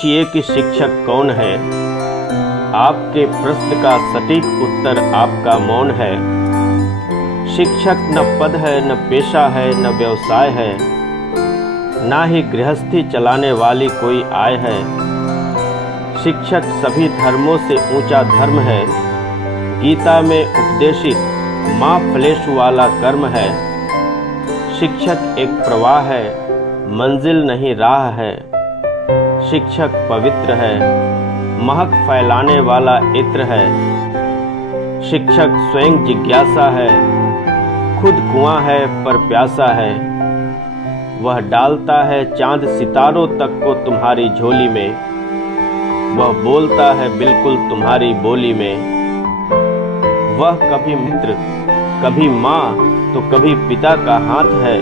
पूछिए कि शिक्षक कौन है। आपके प्रश्न का सटीक उत्तर आपका मौन है। शिक्षक न पद है, न पेशा है, न व्यवसाय है, ना ही गृहस्थी चलाने वाली कोई आय है। शिक्षक सभी धर्मों से ऊंचा धर्म है। गीता में उपदेशित माँ फलेशु वाला कर्म है। शिक्षक एक प्रवाह है, मंजिल नहीं राह है। शिक्षक पवित्र है, महक फैलाने वाला इत्र है। शिक्षक स्वयं जिज्ञासा है, खुद कुआं है पर प्यासा है। वह डालता है चांद सितारों तक को तुम्हारी झोली में। वह बोलता है बिल्कुल तुम्हारी बोली में। वह कभी मित्र, कभी माँ तो कभी पिता का हाथ है।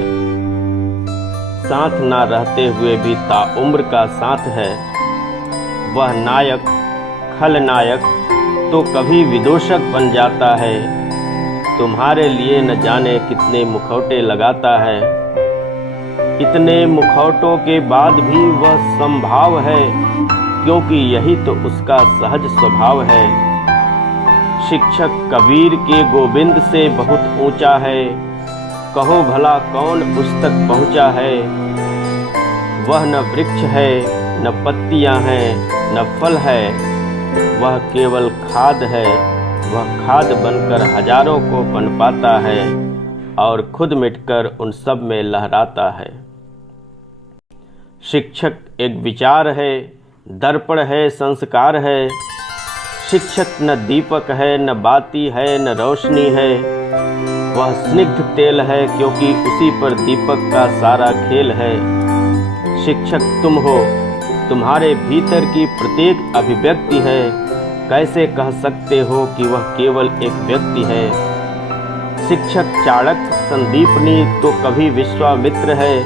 साथ ना रहते हुए भी ताउम्र का साथ है। वह नायक, खलनायक तो कभी विदूषक बन जाता है। तुम्हारे लिए न जाने कितने मुखौटे लगाता है। इतने मुखौटों के बाद भी वह संभाव है, क्योंकि यही तो उसका सहज स्वभाव है। शिक्षक कबीर के गोविंद से बहुत ऊंचा है। कहो भला कौन उस तक पहुंचा है। वह न वृक्ष है, न पत्तियां हैं, न फल है। वह केवल खाद है। वह खाद बनकर हजारों को पनपाता है और खुद मिटकर उन सब में लहराता है। शिक्षक एक विचार है, दर्पण है, संस्कार है। शिक्षक न दीपक है, न बाती है, न रोशनी है। वह स्निग्ध तेल है, क्योंकि उसी पर दीपक का सारा खेल है। शिक्षक तुम हो, तुम्हारे भीतर की प्रत्येक अभिव्यक्ति है। कैसे कह सकते हो कि वह केवल एक व्यक्ति है। शिक्षक चाणक्य, संदीपनी तो कभी विश्वामित्र है।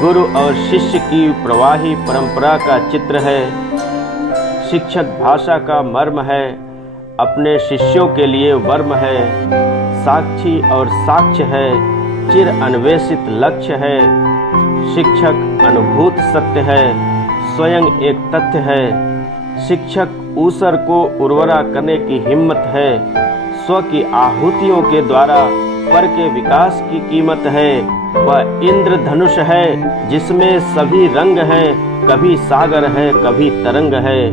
गुरु और शिष्य की प्रवाही परंपरा का चित्र है। शिक्षक भाषा का मर्म है, अपने शिष्यों के लिए वर्म है। साक्षी और साक्ष्य है, चिर अन्वेषित लक्ष्य है। शिक्षक अनुभूत सत्य है, स्वयं एक तथ्य है। शिक्षक ऊसर को उर्वरा करने की हिम्मत है। स्व की आहुतियों के द्वारा पर के विकास की कीमत है। वह इंद्रधनुष है, जिसमें सभी रंग हैं। कभी सागर है, कभी तरंग है।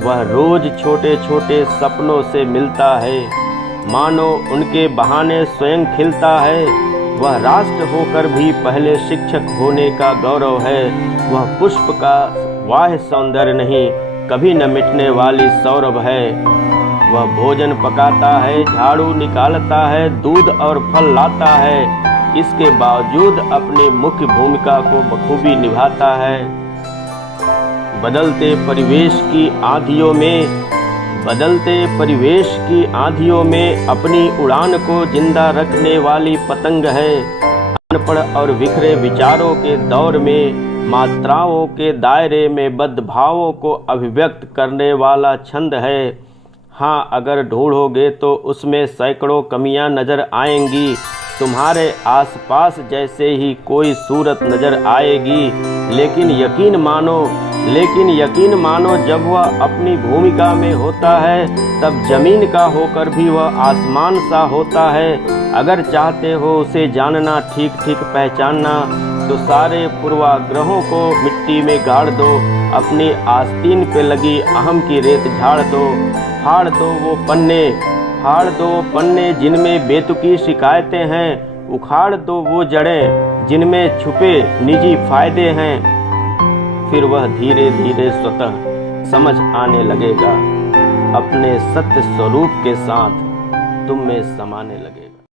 वह रोज छोटे छोटे सपनों से मिलता है, मानो उनके बहाने स्वयं खिलता है। वह राष्ट्र होकर भी पहले शिक्षक होने का गौरव है। वह पुष्प का वाह्य सौंदर्य नहीं, कभी न मिटने वाली सौरभ है। वह भोजन पकाता है, झाड़ू निकालता है, दूध और फल लाता है। इसके बावजूद अपनी मुख्य भूमिका को बखूबी निभाता है। बदलते परिवेश की आंधियों में अपनी उड़ान को जिंदा रखने वाली पतंग है। अनपढ़ और बिखरे विचारों के दौर में मात्राओं के दायरे में बद्ध भावों को अभिव्यक्त करने वाला छंद है। हाँ, अगर ढूंढोगे तो उसमें सैकड़ों कमियां नजर आएंगी। तुम्हारे आसपास जैसे ही कोई सूरत नजर आएगी, लेकिन यकीन मानो जब वह अपनी भूमिका में होता है, तब जमीन का होकर भी वह आसमान सा होता है। अगर चाहते हो उसे जानना, ठीक ठीक पहचानना, तो सारे पूर्वाग्रहों को मिट्टी में गाड़ दो। अपनी आस्तीन पे लगी अहम की रेत झाड़ दो। फाड़ दो वो पन्ने जिनमें बेतुकी शिकायतें हैं। उखाड़ दो वो जड़ें जिनमें छुपे निजी फायदे हैं। फिर वह धीरे धीरे स्वतः समझ आने लगेगा। अपने सत्य स्वरूप के साथ तुम में समाने लगेगा।